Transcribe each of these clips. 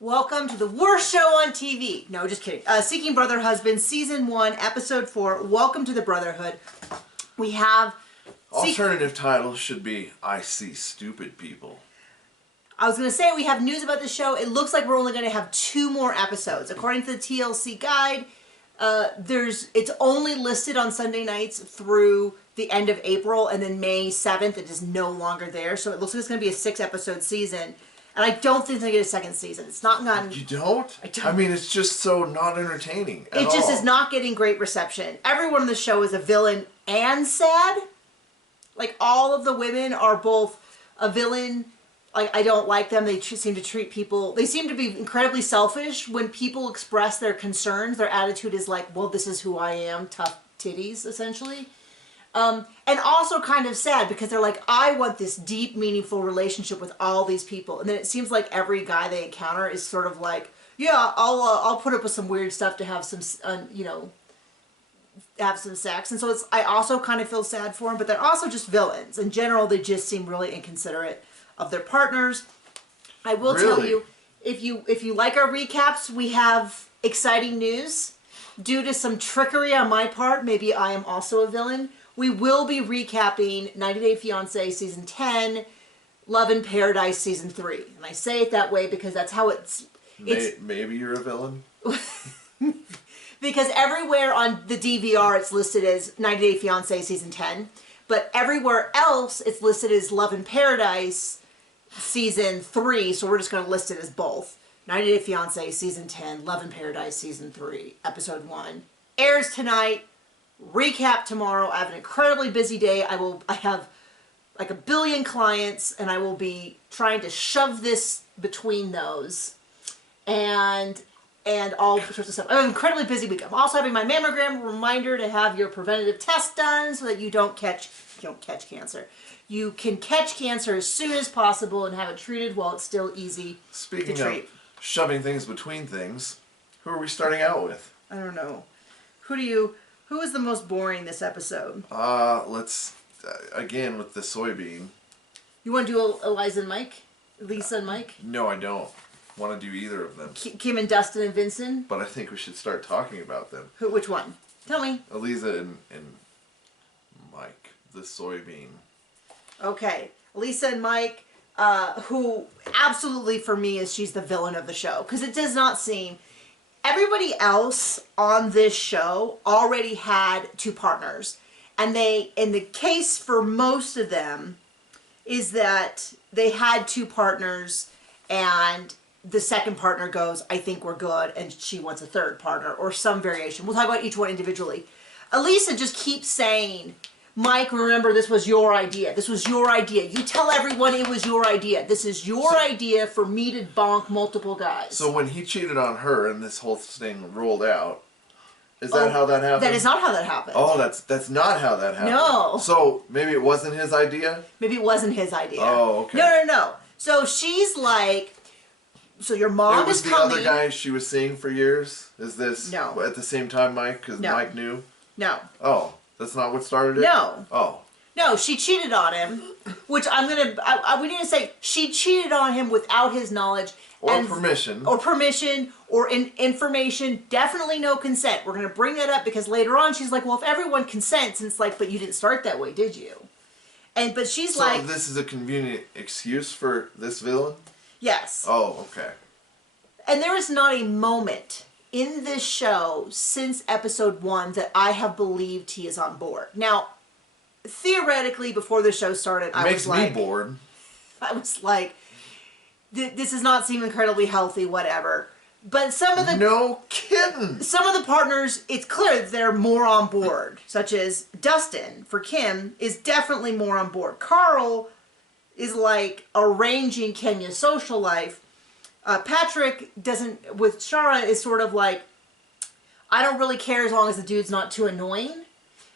Welcome to the worst show on TV. No, just kidding. Seeking Brother Husband, Season 1, Episode 4. Welcome to the Brotherhood. We have... Alternative title should be, I See Stupid People. I was going to say, we have news about the show. It looks like we're only going to have 2 more episodes. According to the TLC guide, it's only listed on Sunday nights through the end of April, and then May 7th, it is no longer there. So it looks like it's going to be a 6-episode season. And I don't think they get a second season. It's not gotten... You don't? I don't. I mean, it's just so not entertaining at It just all. is not getting great reception. Everyone in the show is a villain and sad. Like, all of the women are both a villain. Like, I don't like them. They seem to treat people... They seem to be incredibly selfish. When people express their concerns, their attitude is like, well, this is who I am. Tough titties, essentially. And also kind of sad because they're like, I want this deep, meaningful relationship with all these people. And then it seems like every guy they encounter is sort of like, yeah, I'll put up with some weird stuff to have some, have some sex. And so I also kind of feel sad for them, but they're also just villains. In general, they just seem really inconsiderate of their partners. I will tell you, if you like our recaps, we have exciting news. Due to some trickery on my part, maybe I am also a villain. We will be recapping 90 Day Fiancé Season 10, Love in Paradise Season 3. And I say it that way because that's how it's... Maybe you're a villain? Because everywhere on the DVR it's listed as 90 Day Fiancé Season 10. But everywhere else it's listed as Love in Paradise Season 3. So we're just going to list it as both. 90 Day Fiancé Season 10, Love in Paradise Season 3, Episode 1. Airs tonight. Recap tomorrow. I have an incredibly busy day. I have like 1 billion clients, and I will be trying to shove this between those, and all sorts of stuff. I have an incredibly busy week. I'm also having my mammogram reminder to have your preventative test done so that you don't catch cancer. You can catch cancer as soon as possible and have it treated while it's still easy to treat. Speaking of shoving things between things, who are we starting out with? I don't know. Who is the most boring this episode? Let's, again, with the soybean. You want to do Elisa and Mike? Elisa and Mike? No, I don't want to do either of them. Kim and Dustin and Vincent? But I think we should start talking about them. Which one? Tell me. Elisa and Mike, the soybean. Okay. Elisa and Mike, who absolutely for me she's the villain of the show. Because it does not seem... Everybody else on this show already had 2 partners. And in the case for most of them, is that they had 2 partners and the second partner goes, I think we're good, and she wants a third partner, or some variation. We'll talk about each one individually. Elisa just keeps saying, Mike, remember, this was your idea. This was your idea. You tell everyone it was your idea. This is your idea for me to bonk multiple guys. So when he cheated on her and this whole thing rolled out, is that how that happened? That is not how that happened. Oh, that's not how that happened. No. So maybe it wasn't his idea? Maybe it wasn't his idea. Oh, okay. No. So she's like, so your mom is coming. It was the other guy she was seeing for years? Is this at the same time Mike? Because Mike knew? No. Oh. That's not what started it? No. Oh. No, she cheated on him, which we need to say, she cheated on him without his knowledge. Or permission. Or permission, or information, definitely no consent. We're going to bring that up because later on she's like, well, if everyone consents, and it's like, but you didn't start that way, did you? But she's like... So this is a convenient excuse for this villain? Yes. Oh, okay. And there is not a moment in this show since episode 1 that I have believed he is on board. Now, theoretically, before the show started, I was like... Makes me bored. I was like, this does not seem incredibly healthy, whatever. But some of the... No kidding! Some of the partners, it's clear that they're more on board. Such as Dustin, for Kim, is definitely more on board. Carl is like arranging Kenya's social life. Patrick doesn't, with Shara, is sort of like, I don't really care as long as the dude's not too annoying.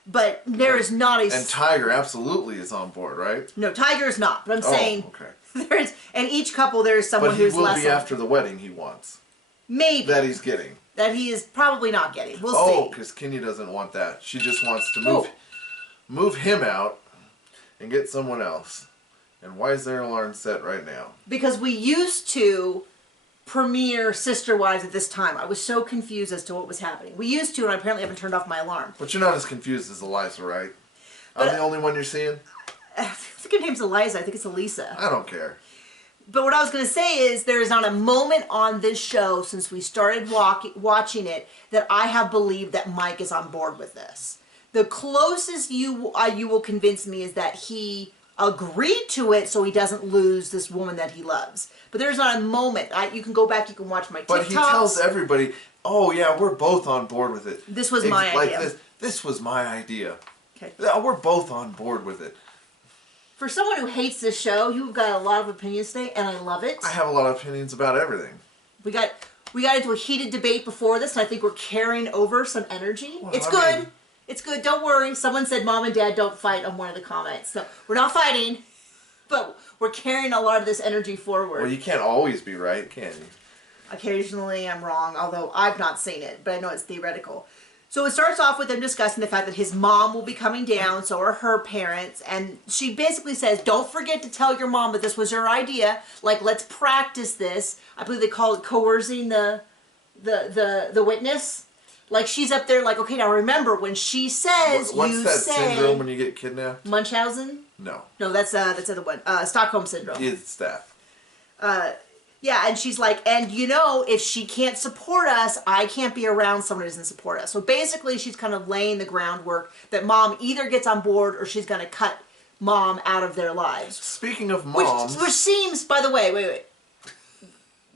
But there is not a... And Tiger absolutely is on board, right? No, Tiger is not. But I'm saying... Okay. There's, and each couple there is someone who's less... But he will be after the wedding he wants. Maybe. That he's getting. That he is probably not getting. We'll see. Oh, because Kenya doesn't want that. She just wants to move him out and get someone else. And why is their alarm set right now? Because we used to premiere Sister Wives at this time. I was so confused as to what was happening. We used to, and I apparently haven't turned off my alarm. But you're not as confused as Eliza, right? I'm the only one you're seeing? I think her name's Eliza. I think it's Elisa. I don't care. But what I was going to say is there is not a moment on this show since we started watching it that I have believed that Mike is on board with this. The closest you will convince me is that he agreed to it so he doesn't lose this woman that he loves. But there's not a moment. You can go back, you can watch my TikToks. But he tells everybody, oh yeah, we're both on board with it. This was my idea. This was my idea. Okay. We're both on board with it. For someone who hates this show, you've got a lot of opinions today, and I love it. I have a lot of opinions about everything. We got into a heated debate before this, and I think we're carrying over some energy. Well, it's good. It's good. Don't worry. Someone said Mom and Dad don't fight on one of the comments. So we're not fighting, but we're carrying a lot of this energy forward. Well, you can't always be right, can you? Occasionally I'm wrong, although I've not seen it, but I know it's theoretical. So it starts off with them discussing the fact that his mom will be coming down, so are her parents, and she basically says, don't forget to tell your mom that this was her idea, like, let's practice this. I believe they call it coercing the witness. Like, she's up there like, okay, now remember, when she says, what's that syndrome when you get kidnapped? Munchausen? No. No, that's the other one. Stockholm Syndrome. It's that. Yeah, and she's like, and you know, if she can't support us, I can't be around someone who doesn't support us. So basically, she's kind of laying the groundwork that Mom either gets on board or she's going to cut Mom out of their lives. Speaking of moms... Which seems, by the way, wait.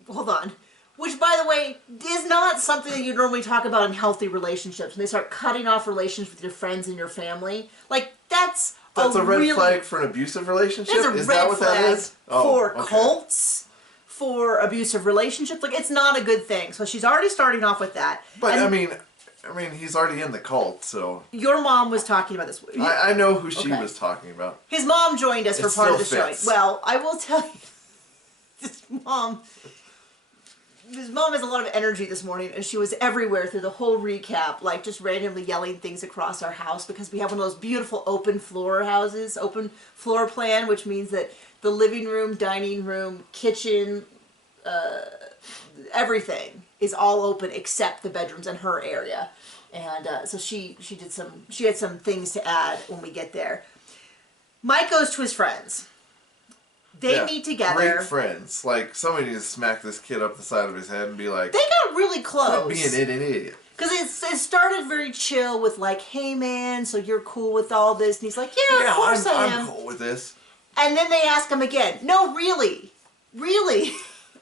Hold on. Which, by the way, is not something that you normally talk about in healthy relationships. When they start cutting off relations with your friends and your family. Like, that's a red flag for an abusive relationship? That's a is red that what flag that is? for cults. For abusive relationships, like, it's not a good thing. So she's already starting off with that. But I mean, he's already in the cult, so your mom was talking about this. I know who she was talking about. His mom joined us for part of the show. Well, I will tell you, his mom has a lot of energy this morning, and she was everywhere through the whole recap, like just randomly yelling things across our house because we have one of those beautiful open floor houses, open floor plan, which means that the living room, dining room, kitchen, everything is all open except the bedrooms and her area. And so she had some things to add when we get there. Mike goes to his friends. They meet together. Great friends. Like, somebody needs to smack this kid up the side of his head and be like, they got really close. Quit being an idiot. Because it started very chill with like, hey man, so you're cool with all this? And he's like, yeah, of course I am. I'm cool with this. And then they ask him again, no, really? Really?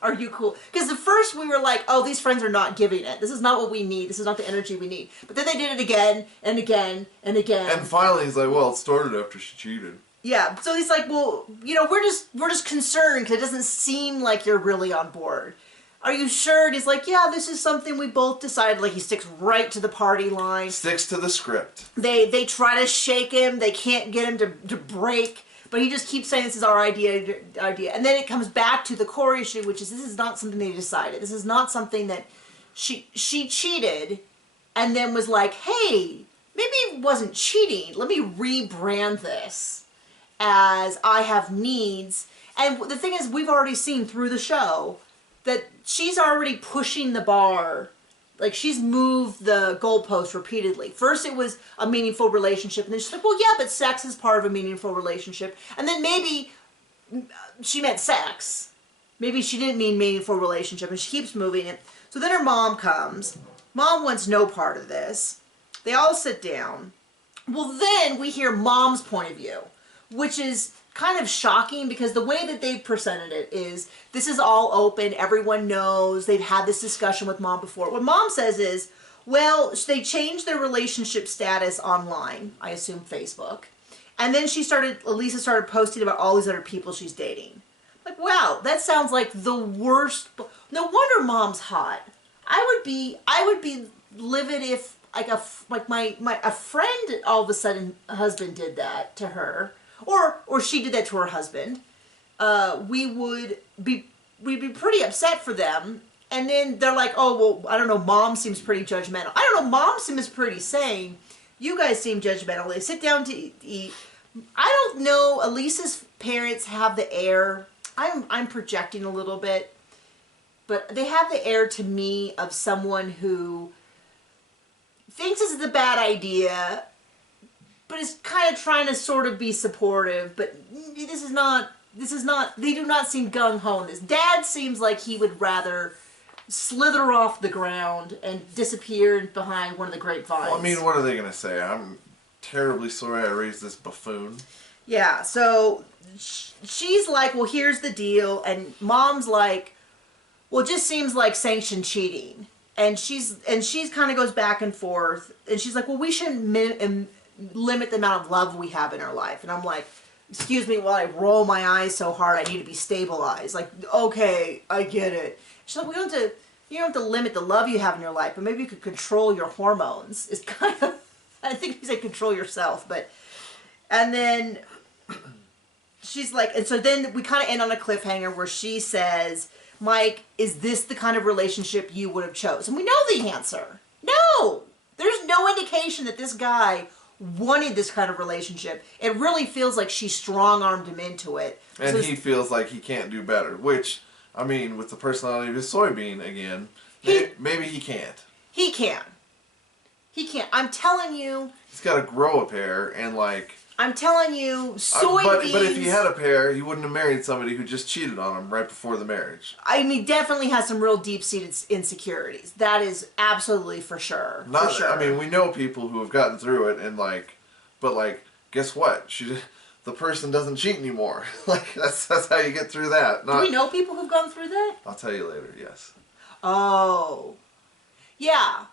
Are you cool? Because at first we were like, oh, these friends are not giving it. This is not what we need. This is not the energy we need. But then they did it again and again and again. And finally he's like, well, it started after she cheated. Yeah, so he's like, well, you know, we're just concerned because it doesn't seem like you're really on board. Are you sure? And he's like, yeah, this is something we both decided. Like, he sticks right to the party line. Sticks to the script. They try to shake him. They can't get him to break. But he just keeps saying this is our idea. And then it comes back to the core issue, which is this is not something they decided. This is not something that she cheated and then was like, hey, maybe it wasn't cheating. Let me rebrand this as I have needs. And the thing is, we've already seen through the show that she's already pushing the bar. Like, she's moved the goalpost repeatedly. First it was a meaningful relationship, and then she's like, well, yeah, but sex is part of a meaningful relationship. And then maybe she meant sex. Maybe she didn't mean meaningful relationship, and she keeps moving it. So then her mom comes. Mom wants no part of this. They all sit down. Well, then we hear Mom's point of view, which is kind of shocking because the way that they've presented it is this is all open. Everyone knows. They've had this discussion with Mom before. What Mom says is, well, they changed their relationship status online, I assume Facebook. And then Elisa started posting about all these other people she's dating. Like, wow, that sounds like the worst. No wonder Mom's hot. I would be livid if like a friend all of a sudden husband did that to her. Or she did that to her husband, we'd be pretty upset for them. And then they're like, oh, well, I don't know, Mom seems pretty judgmental. I don't know, Mom seems pretty sane. You guys seem judgmental. They sit down to eat. I don't know, Elisa's parents have the air. I'm projecting a little bit. but they have the air to me of someone who thinks this is a bad idea, but is kind of trying to sort of be supportive, but this is not, they do not seem gung-ho in this. Dad seems like he would rather slither off the ground and disappear behind one of the grapevines. Well, I mean, what are they going to say? I'm terribly sorry I raised this buffoon. Yeah, so she's like, well, here's the deal, and Mom's like, well, it just seems like sanctioned cheating. And she's kind of goes back and forth, and she's like, well, we shouldn't limit the amount of love we have in our life. And I'm like, excuse me while I roll my eyes so hard I need to be stabilized. Like, okay, I get it. She's like, you don't have to limit the love you have in your life, but maybe you could control your hormones. It's kind of, I think you said control yourself, but, and then she's like, and so then we kind of end on a cliffhanger where she says, Mike, is this the kind of relationship you would have chosen? And we know the answer. No! There's no indication that this guy wanted this kind of relationship. It really feels like she strong-armed him into it. And so he feels like he can't do better, which, I mean, with the personality of his soybean again, maybe he can't. He can. He can't. I'm telling you. He's got to grow a pair and, like... I'm telling you, soybeans... But if he had a pair, he wouldn't have married somebody who just cheated on him right before the marriage. I mean, definitely has some real deep-seated insecurities. That is absolutely for sure. Not, for sure. I mean, we know people who have gotten through it and, like... But, like, guess what? The person doesn't cheat anymore. Like, that's how you get through that. Do we know people who've gone through that? I'll tell you later, yes. Oh. Yeah.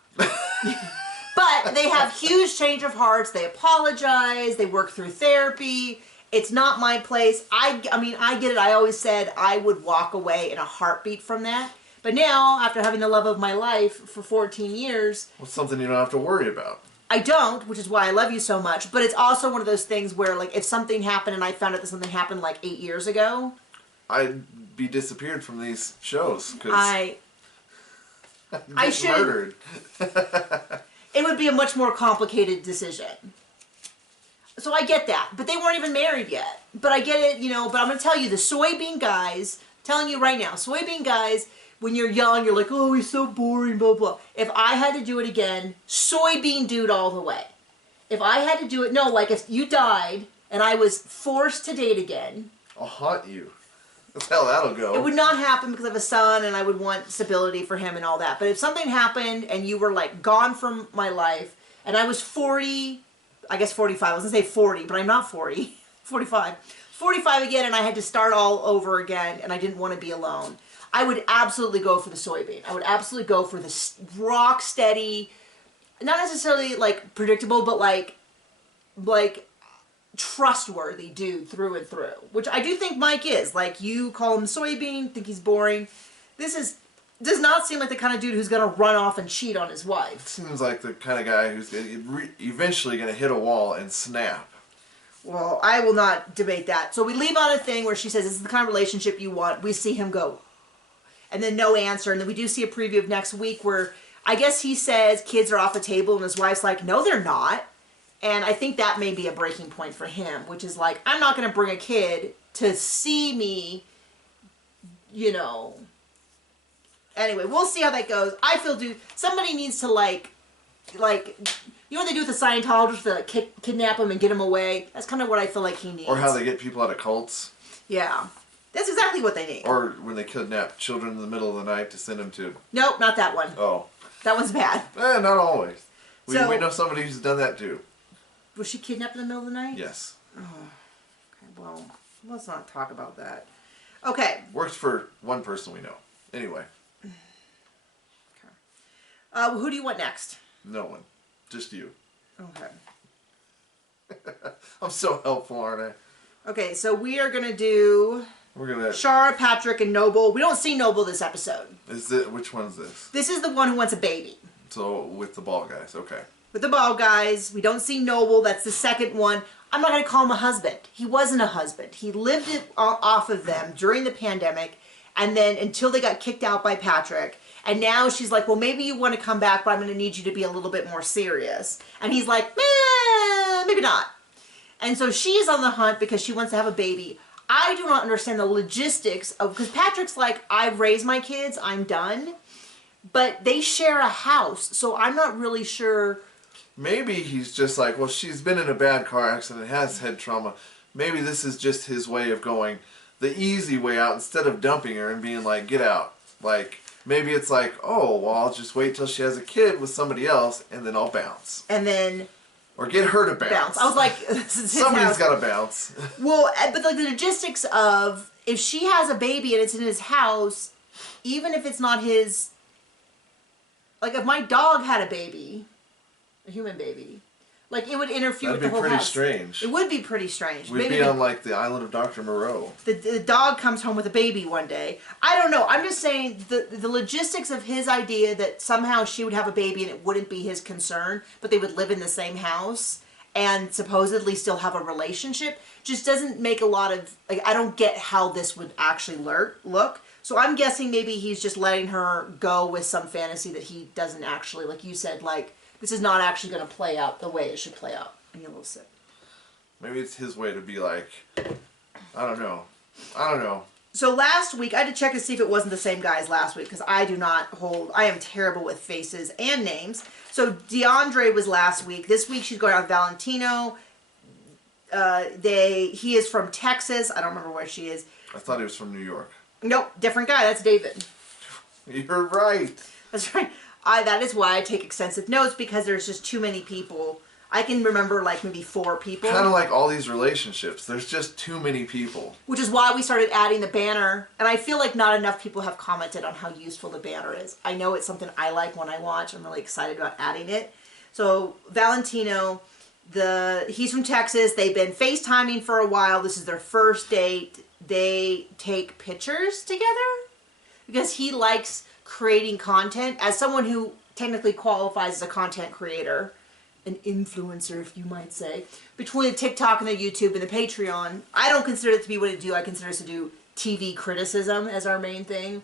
But they have huge change of hearts. They apologize. They work through therapy. It's not my place. I mean, I get it. I always said I would walk away in a heartbeat from that. But now, after having the love of my life for 14 years... Well, it's something you don't have to worry about. I don't, which is why I love you so much. But it's also one of those things where, like, if something happened and I found out that something happened, like, 8 years ago... I'd be disappeared from these shows, because... I should... murdered. It would be a much more complicated decision. So I get that. But they weren't even married yet. But I get it, you know, but I'm going to tell you, the soybean guys, telling you right now, soybean guys, when you're young, you're like, oh, he's so boring, blah, blah. If I had to do it again, soybean dude all the way. If I had to do it, no, like if you died and I was forced to date again. I'll haunt you. That's how that'll go. It would not happen because I have a son and I would want stability for him and all that. But if something happened and you were like gone from my life and I was 40, I guess 45, I was going to say 40, but I'm not 40, 45. 45 again and I had to start all over again and I didn't want to be alone. I would absolutely go for the soybean. I would absolutely go for the rock steady, not necessarily like predictable, but like trustworthy dude through and through, which I do think Mike is. Like, you call him soybean, think he's boring. Does not seem like the kind of dude who's gonna run off and cheat on his wife. Seems like the kind of guy who's eventually gonna hit a wall and snap. Well, I will not debate that. So we leave on a thing where she says, this is the kind of relationship you want. We see him go, and then no answer. And then we do see a preview of next week where I guess he says kids are off the table and his wife's like, no, they're not. And I think that may be a breaking point for him, which is like, I'm not going to bring a kid to see me, you know. Anyway, we'll see how that goes. I feel, dude, somebody needs to like, you know what they do with the Scientologists? They like kidnap them and get them away. That's kind of what I feel like he needs. Or how they get people out of cults. Yeah. That's exactly what they need. Or when they kidnap children in the middle of the night to send them to... Nope, not that one. Oh. That one's bad. Not always. We So, know somebody who's done that too. Was she kidnapped in the middle of the night? Yes. Oh, okay, well, let's not talk about that. Okay. Works for one person we know. Anyway. Okay. Who do you want next? No one. Just you. Okay. I'm so helpful, aren't I? Okay, so we are going to do... We're gonna... Shara, Patrick, and Noble. We don't see Noble this episode. Which one's this? This is the one who wants a baby. So, with the ball guys. Okay. With the ball guys. We don't see Noble. That's the second one. I'm not going to call him a husband. He wasn't a husband. He lived it off of them during the pandemic, and then until they got kicked out by Patrick. And now she's like, well, maybe you want to come back, but I'm going to need you to be a little bit more serious. And he's like, maybe not. And so she's on the hunt because she wants to have a baby. I do not understand the logistics of, because Patrick's like, I've raised my kids, I'm done. But they share a house, so I'm not really sure. Maybe he's just like, well, she's been in a bad car accident, has head trauma. Maybe this is just his way of going the easy way out instead of dumping her and being like, get out. Like, maybe it's like, oh, well, I'll just wait till she has a kid with somebody else and then I'll bounce. And then... Or get her to bounce. I was like, this is his somebody's house. got to bounce. Well, but like the logistics of, if she has a baby and it's in his house, even if it's not his... Like, if my dog had a baby, a human baby, like, it would interfere with the whole house. That'd be pretty strange. It would be pretty strange. We'd be on, like, the island of Dr. Moreau. The dog comes home with a baby one day. I don't know. I'm just saying the logistics of his idea that somehow she would have a baby and it wouldn't be his concern, but they would live in the same house and supposedly still have a relationship, just doesn't make a lot of... Like, I don't get how this would actually look. So I'm guessing maybe he's just letting her go with some fantasy that he doesn't actually, like you said, like, this is not actually going to play out the way it should play out. I need a little sip. Maybe it's his way to be like, I don't know. So last week, I had to check to see if it wasn't the same guy as last week, because I am terrible with faces and names. So DeAndre was last week. This week she's going out with Valentino. He is from Texas. I don't remember where she is. I thought he was from New York. Nope, different guy. That's David. You're right. That's right. That is why I take extensive notes, because there's just too many people. I can remember like maybe 4 people. Kind of like all these relationships. There's just too many people. Which is why we started adding the banner. And I feel like not enough people have commented on how useful the banner is. I know it's something I like when I watch. I'm really excited about adding it. So Valentino, he's from Texas. They've been FaceTiming for a while. This is their first date. They take pictures together because he likes creating content. As someone who technically qualifies as a content creator, an influencer, if you might say, between the TikTok and the YouTube and the Patreon, I don't consider it to be what I do. I consider us to do TV criticism as our main thing,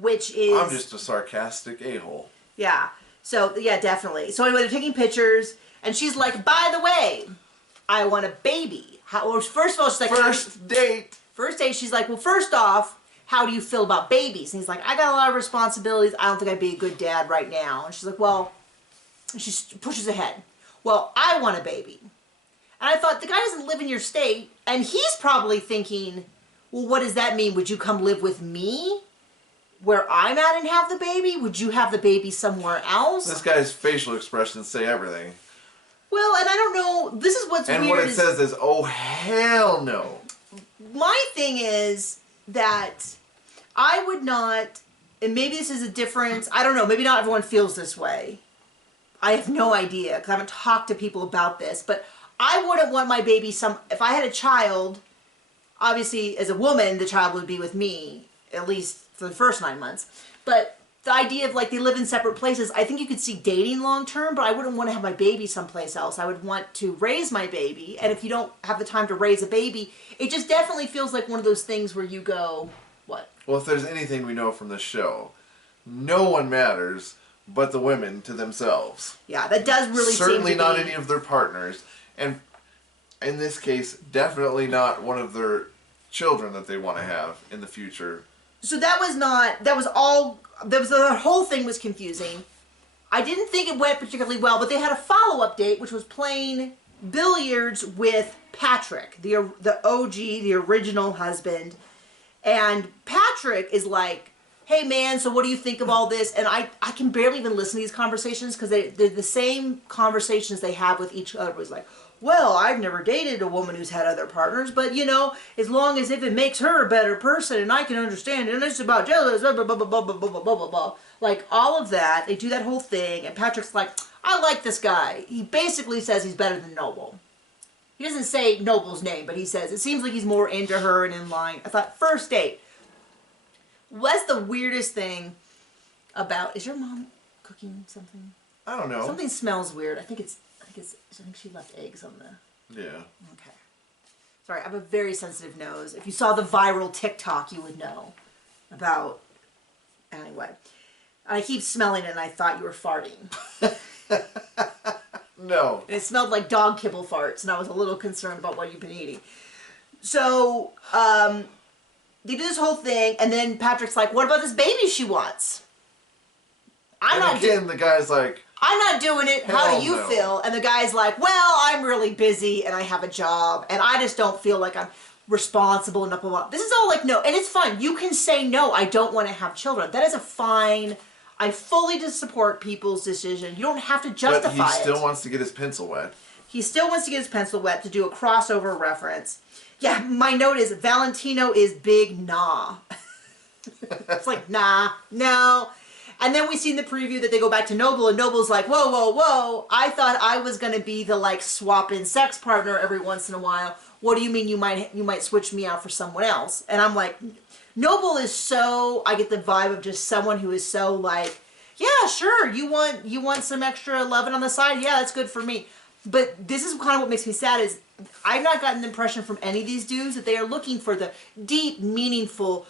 which is... I'm just a sarcastic a-hole. Yeah. So, yeah, definitely. So anyway, they're taking pictures, and she's like, by the way, I want a baby. First of all, she's like... First date, she's like, well, first off, how do you feel about babies? And he's like, I got a lot of responsibilities. I don't think I'd be a good dad right now. And she's like, well... And she pushes ahead. Well, I want a baby. And I thought, the guy doesn't live in your state, and he's probably thinking, well, what does that mean? Would you come live with me where I'm at and have the baby? Would you have the baby somewhere else? this guy's facial expressions say everything. Well, and I don't know, this is what's weird. And what it says is, oh, hell no. My thing is that I would not, and maybe this is a difference, I don't know, maybe not everyone feels this way. I have no idea, because I haven't talked to people about this, but I wouldn't want my baby if I had a child, obviously as a woman, the child would be with me, at least for the first 9 months, but the idea of like they live in separate places, I think you could see dating long term, but I wouldn't want to have my baby someplace else. I would want to raise my baby, and if you don't have the time to raise a baby, it just definitely feels like one of those things where you go, what? Well, if there's anything we know from this show, no one matters but the women to themselves. Yeah, that does really certainly seem to not be... any of their partners, and in this case, definitely not one of their children that they want to have in the future. So the whole thing was confusing. I didn't think it went particularly well, but they had a follow-up date, which was playing billiards with Patrick, the OG, the original husband. And Patrick is like, hey man, so what do you think of all this? And I can barely even listen to these conversations, because they're the same conversations they have with each other. It's like, well, I've never dated a woman who's had other partners, but you know, as long as if it makes her a better person and I can understand it, and it's about jealous, blah, blah, blah, blah, blah, blah, blah, blah, blah, blah. Like all of that, they do that whole thing, and Patrick's like, I like this guy. He basically says he's better than Noble. He doesn't say Noble's name, but he says, it seems like he's more into her and in line. I thought, first date. What's the weirdest thing about, is your mom cooking something? I don't know. Something smells weird. I think she left eggs on the... Yeah. Okay. Sorry, I have a very sensitive nose. If you saw the viral TikTok, you would know about... Anyway. I keep smelling it and I thought you were farting. No. And it smelled like dog kibble farts, and I was a little concerned about what you've been eating. So, they do this whole thing, and then Patrick's like, what about this baby she wants? The guy's like, I'm not doing it. How do you feel? And the guy's like, well, I'm really busy, and I have a job, and I just don't feel like I'm responsible enough. Blah, blah. This is all like, no, and it's fine. You can say, no, I don't want to have children. That is a fine... I fully support people's decision. You don't have to justify it. But he still wants to get his pencil wet. He still wants to get his pencil wet to do a crossover reference. Yeah, my note is Valentino is big nah. It's like, nah, no. And then we see in the preview that they go back to Noble, and Noble's like, whoa, whoa, whoa. I thought I was going to be the, like, swap-in sex partner every once in a while. What do you mean you might switch me out for someone else? And I'm like... Noble is so, I get the vibe of just someone who is so like, yeah, sure, you want some extra loving on the side? Yeah, that's good for me. But this is kind of what makes me sad is I've not gotten the impression from any of these dudes that they are looking for the deep, meaningful,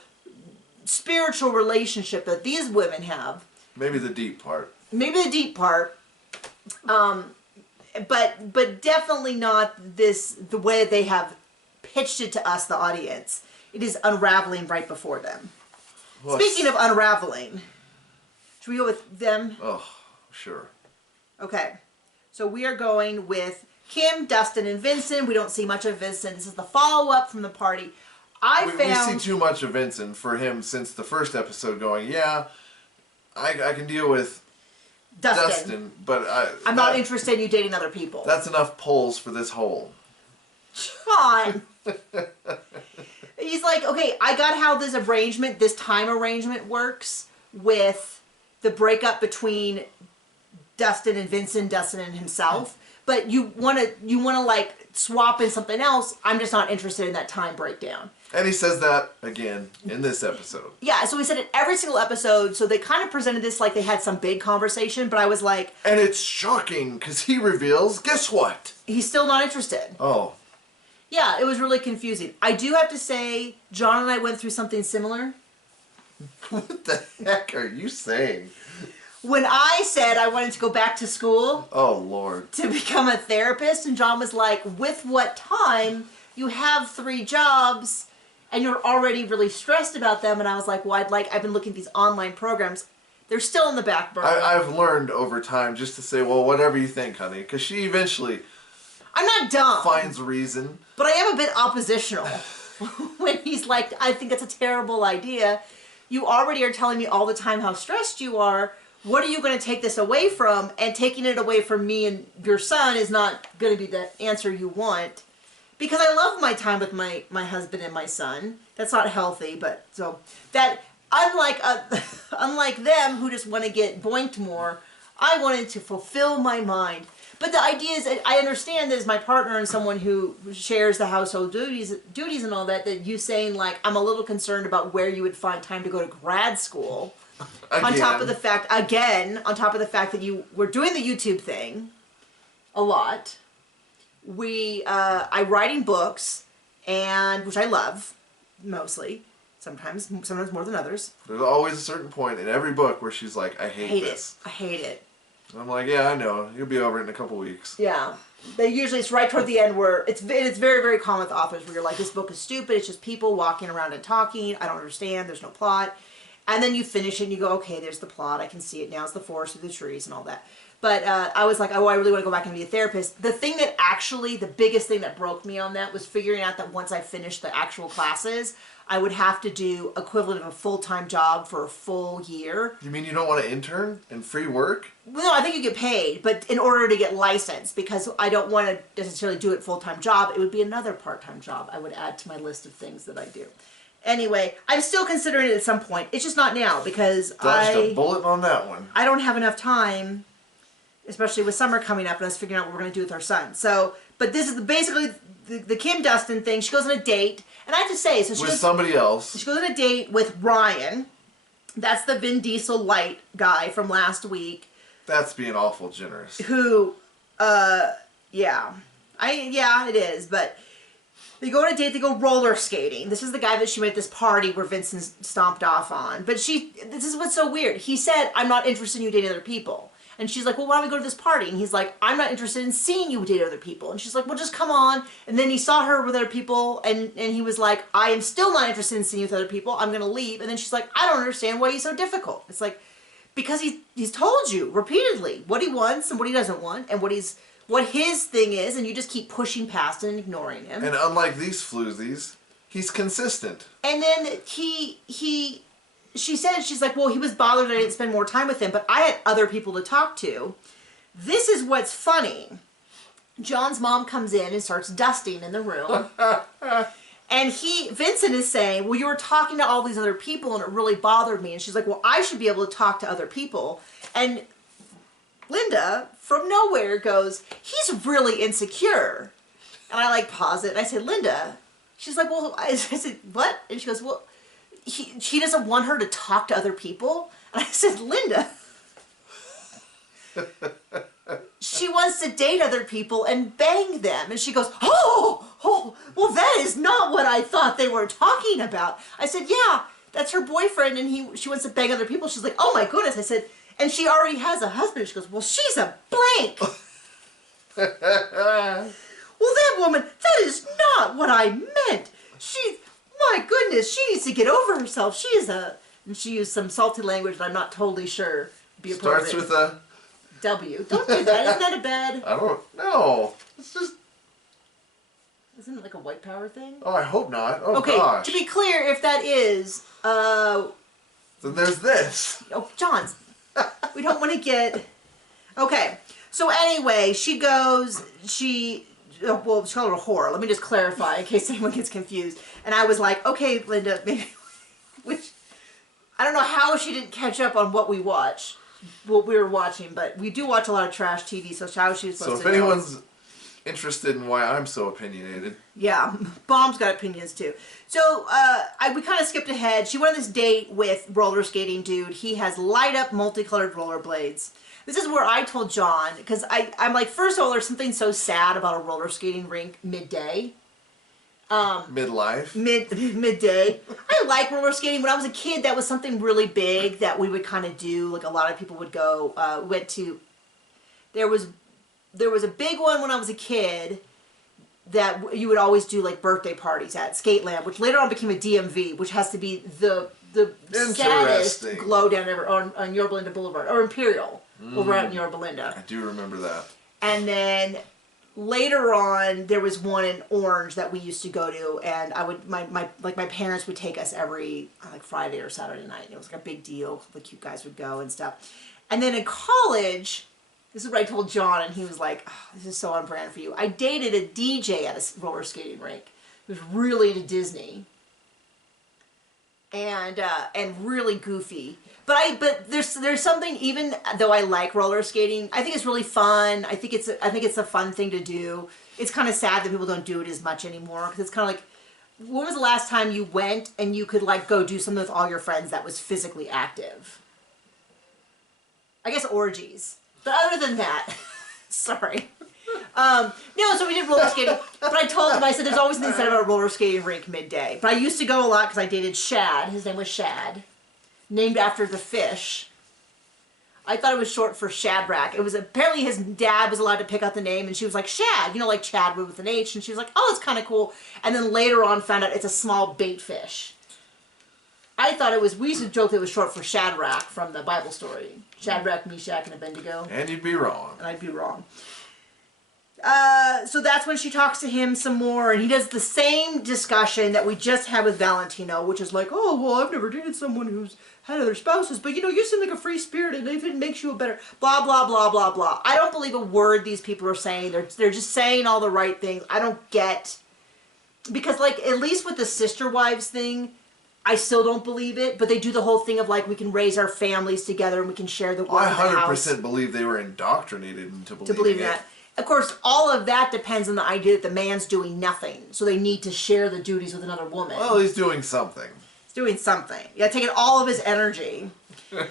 spiritual relationship that these women have. Maybe the deep part. Maybe the deep part. But definitely not the way they have pitched it to us, the audience. It is unraveling right before them. Well, speaking of unraveling, should we go with them? Oh, sure. Okay. So we are going with Kim, Dustin, and Vincent. We don't see much of Vincent. This is the follow-up from the party. We see too much of Vincent for him since the first episode going, yeah, I can deal with Dustin but I'm not interested in you dating other people. That's enough polls for this hole. Sean! He's like, okay, I got how this time arrangement works with the breakup between Dustin and Vincent, Dustin and himself. But you wanna like swap in something else. I'm just not interested in that time breakdown. And he says that again in this episode. Yeah, so he said it every single episode. So they kind of presented this like they had some big conversation, but I was like... And it's shocking because he reveals, guess what? He's still not interested. Oh. Yeah, it was really confusing. I do have to say, John and I went through something similar. What the heck are you saying? When I said I wanted to go back to school... Oh, Lord. ...to become a therapist, and John was like, with what time? You have 3 jobs, and you're already really stressed about them. And I was like, well, I've been looking at these online programs. They're still in the back burner. I've learned over time just to say, well, whatever you think, honey. Because she eventually... I'm not dumb. Finds reason. But I am a bit oppositional. When he's like, I think that's a terrible idea. You already are telling me all the time how stressed you are. What are you going to take this away from? And taking it away from me and your son is not going to be the answer you want. Because I love my time with my husband and my son. That's not healthy, but so that unlike them who just want to get boinked more, I wanted to fulfill my mind. But the idea is, I understand that as my partner and someone who shares the household duties and all that, that you saying like, I'm a little concerned about where you would find time to go to grad school. Again. On top of the fact that you were doing the YouTube thing a lot. I'm writing books, and which I love, mostly. Sometimes more than others. There's always a certain point in every book where she's like, I hate this. I hate it. And I'm like, yeah, I know. You'll be over it in a couple weeks. Yeah. It's right toward the end where it's very, very common with authors where you're like, this book is stupid. It's just people walking around and talking. I don't understand. There's no plot. And then you finish it and you go, okay, there's the plot. I can see it now. It's the forest through the trees and all that. But I was like, oh, I really want to go back and be a therapist. The biggest thing that broke me on that was figuring out that once I finished the actual classes, I would have to do equivalent of a full-time job for a full year. You mean you don't want to intern and free work? Well, no, I think you get paid, but in order to get licensed, because I don't want to necessarily do it full-time job, it would be another part-time job I would add to my list of things that I do. Anyway, I'm still considering it at some point. It's just not now, because Dodged a bullet on that one. I don't have enough time, especially with summer coming up and us figuring out what we're going to do with our son. So, but this is basically the Kim Dustin thing. She goes on a date, and I have to say, somebody else. She goes on a date with Ryan. That's the Vin Diesel light guy from last week. That's being awful generous. Who, yeah, it is. But they go on a date. They go roller skating. This is the guy that she met at this party where Vincent stomped off on. But this is what's so weird. He said, "I'm not interested in you dating other people." And she's like, well, why don't we go to this party? And he's like, I'm not interested in seeing you date other people. And she's like, well, just come on. And then he saw her with other people, and he was like, I am still not interested in seeing you with other people. I'm going to leave. And then she's like, I don't understand why he's so difficult. It's like, because he's told you repeatedly what he wants and what he doesn't want, and what his thing is, and you just keep pushing past it and ignoring him. And unlike these floozies, he's consistent. And then she said, she's like, well, he was bothered that I didn't spend more time with him, but I had other people to talk to. This is what's funny. John's mom comes in and starts dusting in the room. And Vincent is saying, well, you were talking to all these other people and it really bothered me. And she's like, well, I should be able to talk to other people. And Linda, from nowhere, goes, he's really insecure. And I pause it and I said, Linda. She's like, well, I said, what? And she goes, well, he doesn't want her to talk to other people. And I said, Linda, she wants to date other people and bang them. And she goes, oh, well, that is not what I thought they were talking about. I said, yeah, that's her boyfriend, and she wants to bang other people. She's like, oh my goodness. I said, and she already has a husband. She goes, well, she's a blank. Well, that woman, that is not what I meant. My goodness, she needs to get over herself. And she used some salty language that I'm not totally sure would be appropriate. Starts with a W. Don't do that. Isn't that a bad? I don't know. It's just. Isn't it like a white power thing? Oh, I hope not. Oh, okay, gosh. to be clear, if that is, then there's this. Oh, John's. We don't want to get. Okay. So anyway, she goes. Well, she called her a whore. Let me just clarify in case anyone gets confused. And I was like, okay, Linda, maybe. Which I don't know how she didn't catch up on what we watch. What we were watching, but we do watch a lot of trash TV, so how she was supposed to know. So if anyone's interested in why I'm so opinionated. Yeah, Mom's got opinions too. So we kind of skipped ahead. She went on this date with roller skating dude. He has light up multicolored rollerblades. This is where I told John, because I'm like, first of all, there's something so sad about a roller skating rink midday. Midlife. Midday. I like roller skating. When I was a kid, that was something really big that we would kind of do. Like a lot of people would go, there was a big one when I was a kid that you would always do like birthday parties at Skateland, which later on became a DMV, which has to be the saddest glow down ever on Yorba Linda Boulevard, or Imperial over out in Yorba Linda. I do remember that. And then later on, there was one in Orange that we used to go to, and my parents would take us every Friday or Saturday night. And it was like a big deal. The cute guys would go and stuff. And then in college, this is what I told John, and he was like, oh, "This is so on brand for you." I dated a DJ at a roller skating rink who was really into Disney and really goofy. But there's something, even though I like roller skating, I think it's really fun. I think it's a fun thing to do. It's kind of sad that people don't do it as much anymore, because it's kind of like, when was the last time you went and you could go do something with all your friends that was physically active? I guess orgies. But other than that, sorry. No, so we did roller skating. But I told him, I said, there's always an incentive at a roller skating rink midday. But I used to go a lot because I dated Shad. His name was Shad. Named after the fish. I thought it was short for Shadrach. It was apparently his dad was allowed to pick out the name, and she was like, Shad, like Chadwood with an H. And she was like, oh, it's kind of cool. And then later on found out it's a small bait fish. I thought we used to joke that it was short for Shadrach from the Bible story. Shadrach, Meshach, and Abednego. And you'd be wrong. And I'd be wrong. So that's when she talks to him some more, and he does the same discussion that we just had with Valentino, which is like, oh, well, I've never dated someone who's had other spouses, but you seem like a free spirit, and if it makes you a better, blah, blah, blah, blah, blah. I don't believe a word these people are saying. They're just saying all the right things. I don't get, because at least with the sister wives thing, I still don't believe it, but they do the whole thing of we can raise our families together and we can share the word I of the house. 100% believe they were indoctrinated into believing to believe that. Of course, all of that depends on the idea that the man's doing nothing, so they need to share the duties with another woman. Well, he's doing something. He's doing something. Yeah, taking all of his energy. But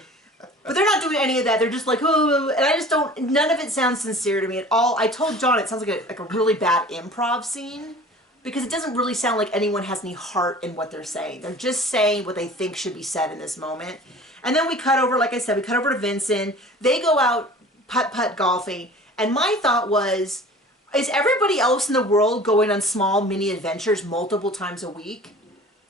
they're not doing any of that. They're just like, oh, and I just don't, none of it sounds sincere to me at all. I told John it sounds like a really bad improv scene, because it doesn't really sound like anyone has any heart in what they're saying. They're just saying what they think should be said in this moment. And then we cut over, like I said, we cut over to Vincent. They go out putt-putt golfing. And my thought was, is everybody else in the world going on small mini adventures multiple times a week?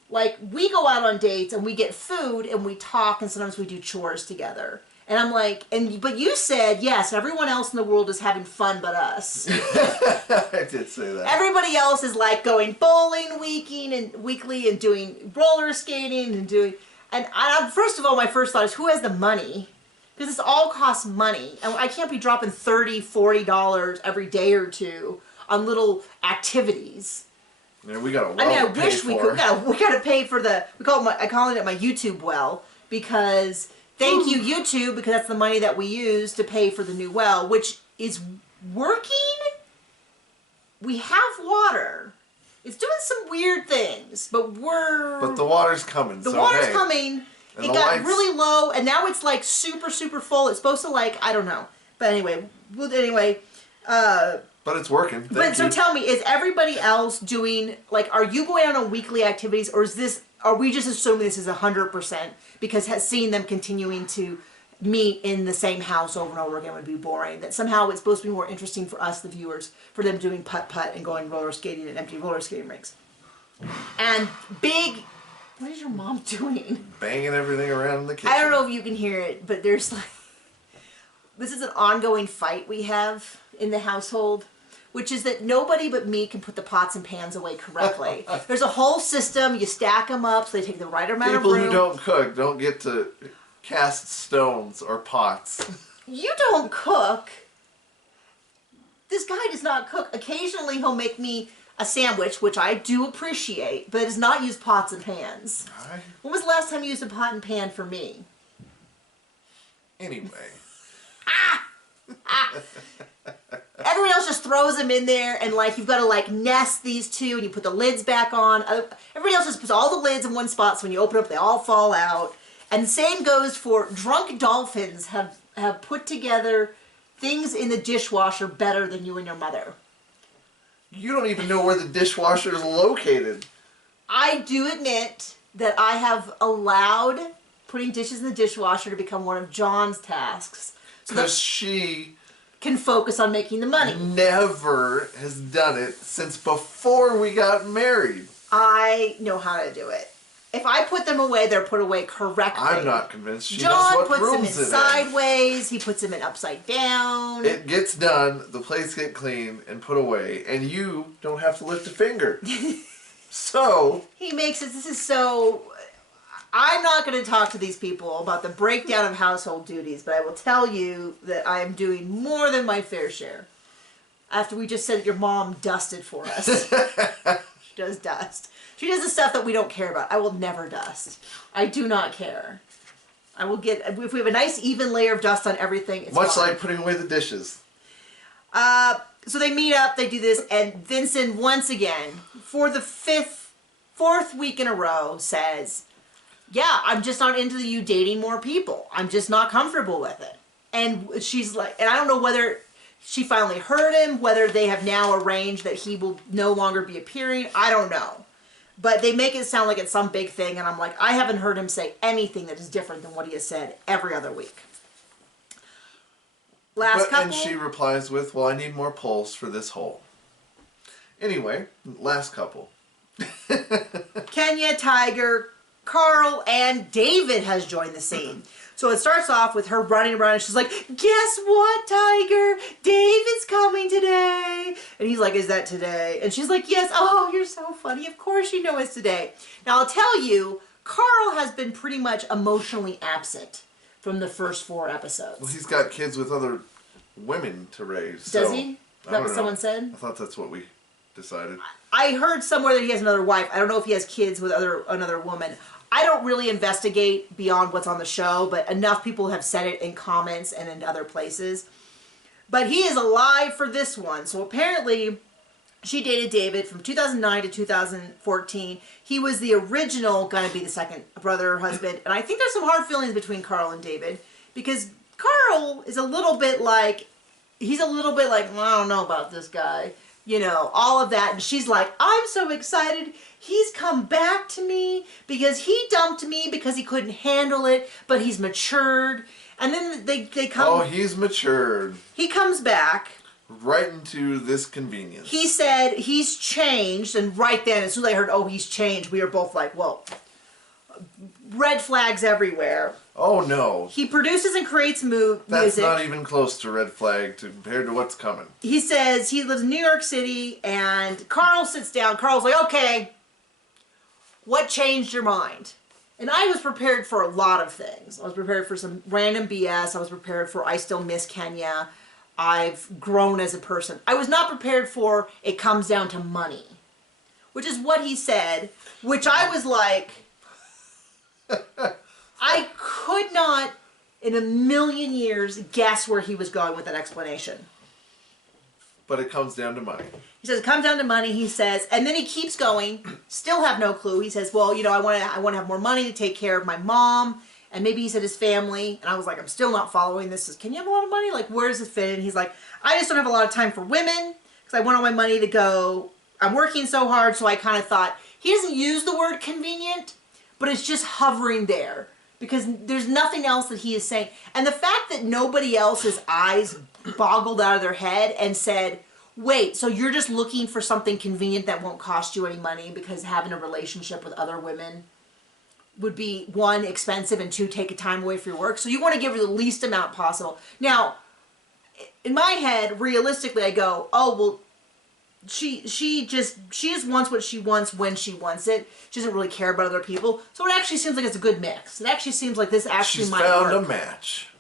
Like, we go out on dates and we get food and we talk and sometimes we do chores together. And I'm like, but you said, yes, everyone else in the world is having fun but us. I did say that. Everybody else is like going bowling weekly and doing roller skating and doing... And first of all, my first thought is, who has the money? Because this all costs money. And I can't be dropping $30, $40 every day or two on little activities. Yeah, we got a well. I mean, I wish we could. We got to pay for the... I call it my YouTube well, because... Thank you, YouTube, because that's the money that we use to pay for the new well, which is working. We have water. It's doing some weird things, but the water's coming. The water's coming. It got really low, and now it's like super, super full. It's supposed to I don't know. But anyway. But it's working. So tell me, is everybody else doing, are you going out on weekly activities, or are we just assuming this is 100% because seeing them continuing to meet in the same house over and over again would be boring? That somehow it's supposed to be more interesting for us, the viewers, for them doing putt-putt and going roller skating at empty roller skating rinks. And what is your mom doing? Banging everything around in the kitchen. I don't know if you can hear it, but there's this is an ongoing fight we have in the household, which is that nobody but me can put the pots and pans away correctly. There's a whole system. You stack them up so they take the right amount of room. People who don't cook don't get to cast stones or pots. You don't cook. This guy does not cook. Occasionally he'll make me a sandwich, which I do appreciate, but it does not use pots and pans. When was the last time you used a pot and pan for me? Anyway. Everyone else just throws them in there, and you've got to nest these two, and you put the lids back on. Everybody else just puts all the lids in one spot, so when you open up, they all fall out. And the same goes for drunk dolphins have put together things in the dishwasher better than you and your mother. You don't even know where the dishwasher is located. I do admit that I have allowed putting dishes in the dishwasher to become one of John's tasks. Because she can focus on making the money. Never has done it since before we got married. I know how to do it. If I put them away, they're put away correctly. I'm not convinced. She John knows what puts them in rooms it sideways. He puts them in upside down. It gets done. The plates get cleaned and put away, and you don't have to lift a finger. So he makes it. This is so. I'm not going to talk to these people about the breakdown of household duties, but I will tell you that I am doing more than my fair share. After we just said that your mom dusted for us. She does dust. She does the stuff that we don't care about. I will never dust. I do not care. I will get, if we have a nice even layer of dust on everything, it's much fine. like putting away the dishes. So they meet up, they do this, and Vincent once again, for the fourth week in a row, says, yeah, I'm just not into you dating more people. I'm just not comfortable with it. And she's like, and I don't know whether she finally heard him, whether they have now arranged that he will no longer be appearing. I don't know. But they make it sound like it's some big thing, and I'm like, I haven't heard him say anything that is different than what he has said every other week. And she replies with, well, I need more poles for this hole. Anyway, last couple. Kenya, Tiger, Carl, and David has joined the scene. So it starts off with her running around, and she's like, guess what, Tiger? David's coming today. And he's like, is that today? And she's like, yes. Oh, you're so funny. Of course you know it's today. Now, I'll tell you, Carl has been pretty much emotionally absent from the first 4 episodes. Well, he's got kids with other women to raise. Does he? Is that what someone said? I thought that's what we decided. I heard somewhere that he has another wife. I don't know if he has kids with another woman. I don't really investigate beyond what's on the show, but enough people have said it in comments and in other places. But he is alive for this one. So apparently, she dated David from 2009 to 2014. He was the original, gonna be the second brother or husband. And I think there's some hard feelings between Carl and David, because Carl is a little bit like, well, I don't know about this guy. you know, all of that. And she's like, I'm so excited. He's come back to me because he dumped me because he couldn't handle it, but he's matured. And then they come. Oh, he's matured. He comes back. Right into this convenience. He said he's changed, and right then, as soon as I heard, oh, he's changed, we were both like, well, red flags everywhere. Oh, no. He produces and creates music. That's not even close to red flag compared to what's coming. He says he lives in New York City, and Carl sits down. Carl's like, okay, what changed your mind? And I was prepared for a lot of things. I was prepared for some random BS. I was prepared for I still miss Kenya. I've grown as a person. I was not prepared for it comes down to money, which is what he said, which I was like, I could not in a million years guess where he was going with that explanation. But it comes down to money. He says, it comes down to money, he says, and then he keeps going, still have no clue. He says, well, you know, I want to have more money to take care of my mom. And maybe he said his family, and I was like, I'm still not following this. Can you have a lot of money? Like, where does it fit in? He's like, I just don't have a lot of time for women because I want all my money to go. I'm working so hard, so I kind of thought, he doesn't use the word convenient, but it's just hovering there because there's nothing else that he is saying. And the fact that nobody else's eyes boggled out of their head and said, wait, so you're just looking for something convenient that won't cost you any money because having a relationship with other women would be, one, expensive, and two, take a time away from your work. So you want to give her the least amount possible. Now, in my head, realistically, I go, oh, well, she just wants what she wants when she wants it. She doesn't really care about other people. So it actually seems like it's a good mix. It actually seems like this actually might work. She's found a match.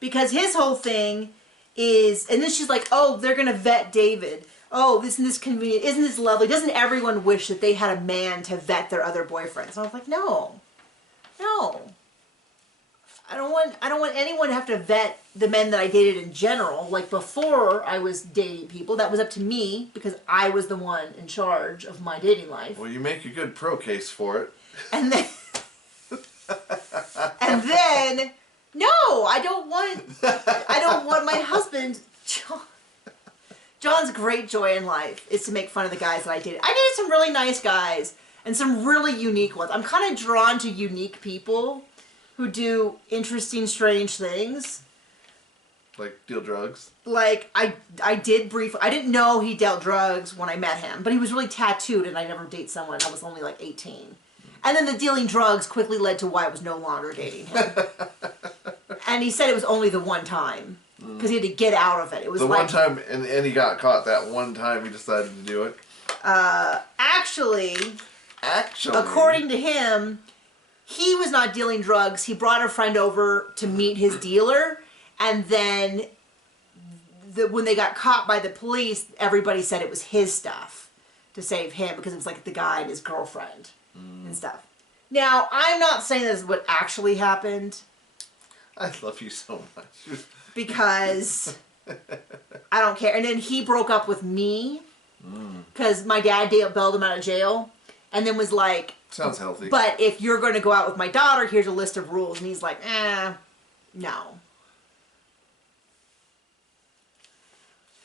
Because his whole thing is, and then she's like, oh, they're going to vet David. Oh, isn't this convenient? Isn't this lovely? Doesn't everyone wish that they had a man to vet their other boyfriends? And I was like, no. I don't want anyone to have to vet the men that I dated in general. Like before I was dating people, that was up to me because I was the one in charge of my dating life. Well, you make a good pro case for it. And then, no, I don't want my husband. John's great joy in life is to make fun of the guys that I dated. I dated some really nice guys and some really unique ones. I'm kind of drawn to unique people who do interesting, strange things. Like deal drugs? Like, I didn't know he dealt drugs when I met him, but he was really tattooed and I never date someone. I was only like 18. And then the dealing drugs quickly led to why I was no longer dating him. And he said it was only the one time. Because he had to get out of it. It was the like, one time, and he got caught that one time he decided to do it? Actually, according to him, he was not dealing drugs. He brought a friend over to meet his dealer, and then when they got caught by the police, everybody said it was his stuff to save him because it was like the guy and his girlfriend and stuff. Now, I'm not saying this is what actually happened. I love you so much. Because I don't care. And then he broke up with me because my dad bailed him out of jail and then was like, sounds healthy. But if you're going to go out with my daughter, here's a list of rules. And he's like, no.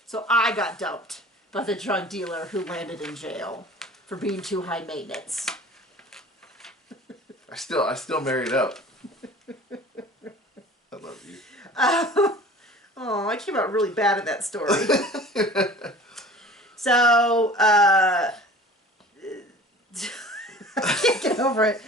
So I got dumped by the drug dealer who landed in jail for being too high maintenance. I still married up. I love you. Oh, I came out really bad at that story. So, I can't get over it.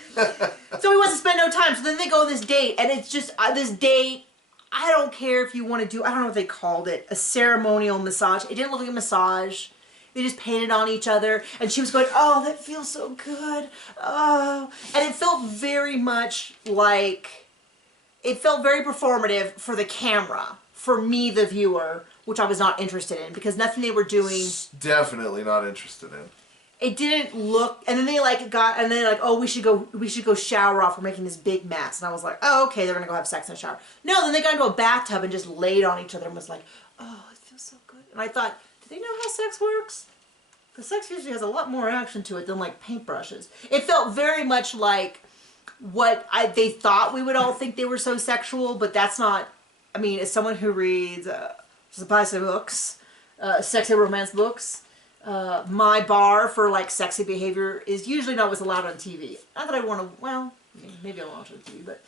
So he wants to spend no time. So then they go on this date, and it's just this date. I don't care if you want to do, I don't know what they called it, a ceremonial massage. It didn't look like a massage. They just painted on each other, and she was going, oh, that feels so good. Oh, and it felt very much like, it felt very performative for the camera, for me, the viewer, which I was not interested in, because nothing they were doing. Definitely not interested in. It didn't look, and then they oh, we should go shower off. We're making this big mess, and I was like, oh, okay, they're gonna go have sex in the shower. No, then they got into a bathtub and just laid on each other and was like, oh, it feels so good. And I thought, do they know how sex works? Because sex usually has a lot more action to it than like paintbrushes. It felt very much like what they thought we would all think they were so sexual, but that's not. I mean, as someone who reads spicy books, sexy romance books, my bar for like sexy behavior is usually not what's allowed on TV. Not that I want to, well, maybe I want to watch it on TV, but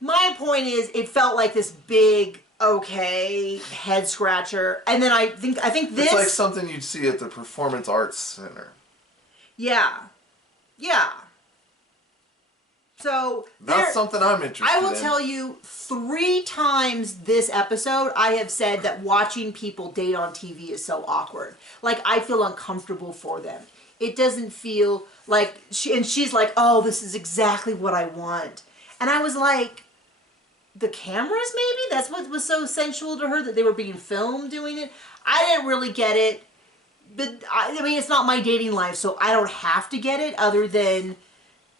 my point is it felt like this big, okay, head scratcher. And then I think this... It's like something you'd see at the Performance Arts Center. Yeah. Yeah. So that's something I'm interested in. I will tell you 3 times this episode I have said that watching people date on TV is so awkward. Like I feel uncomfortable for them. It doesn't feel like she's like, "Oh, this is exactly what I want." And I was like, the cameras maybe? That's what was so sensual to her, that they were being filmed doing it. I didn't really get it. But I mean, it's not my dating life, so I don't have to get it, other than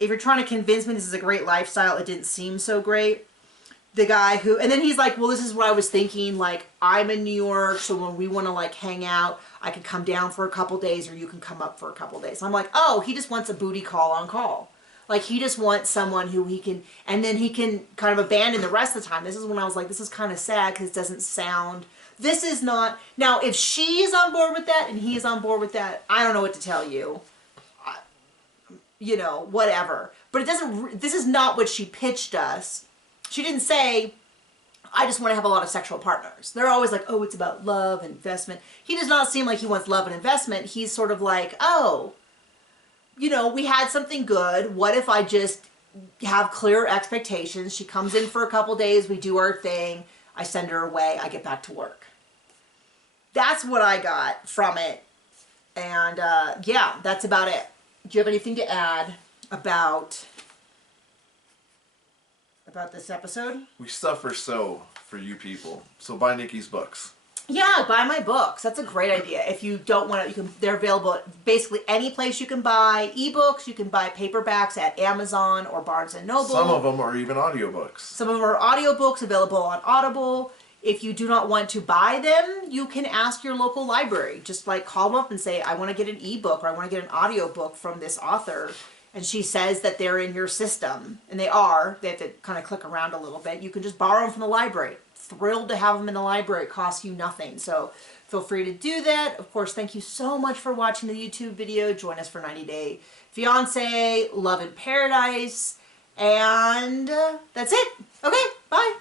if you're trying to convince me this is a great lifestyle, it didn't seem so great. The guy who, and then he's like, well, this is what I was thinking, like, I'm in New York, so when we want to, like, hang out, I could come down for a couple days, or you can come up for a couple days. I'm like, oh, he just wants a booty call on call. Like, he just wants someone who he can, and then he can kind of abandon the rest of the time. This is when I was like, this is kind of sad, because it doesn't sound, this is not, now, if she is on board with that, and he is on board with that, I don't know what to tell you. You know, whatever. But it doesn't, this is not what she pitched us. She didn't say, I just want to have a lot of sexual partners. They're always like, oh, it's about love and investment. He does not seem like he wants love and investment. He's sort of like, oh, you know, we had something good. What if I just have clear expectations? She comes in for a couple days, we do our thing, I send her away, I get back to work. That's what I got from it. And yeah, that's about it. Do you have anything to add about this episode? We suffer so for you people. So buy Nikki's books. Yeah, buy my books. That's a great idea. If you don't want to, they're available at basically any place you can buy ebooks. You can buy paperbacks at Amazon or Barnes & Noble. Some of them are even audiobooks. Some of them are audiobooks available on Audible. If you do not want to buy them, you can ask your local library. Just like call them up and say, I want to get an ebook or I want to get an audiobook from this author. And she says that they're in your system. And they are. They have to kind of click around a little bit. You can just borrow them from the library. Thrilled to have them in the library. It costs you nothing. So feel free to do that. Of course, thank you so much for watching the YouTube video. Join us for 90 Day Fiancé, Love in Paradise. And that's it. Okay, bye.